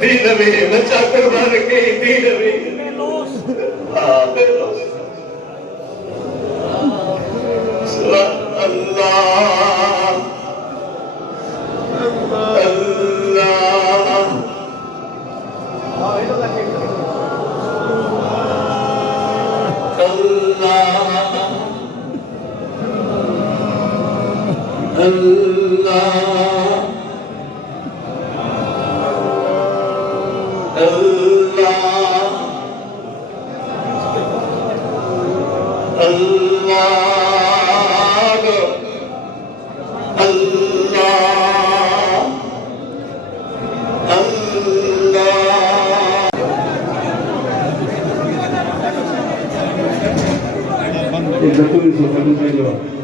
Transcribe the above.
دين نبی بچہ قربان کی دین نبی اللہ اللہ El doctor hizo salud,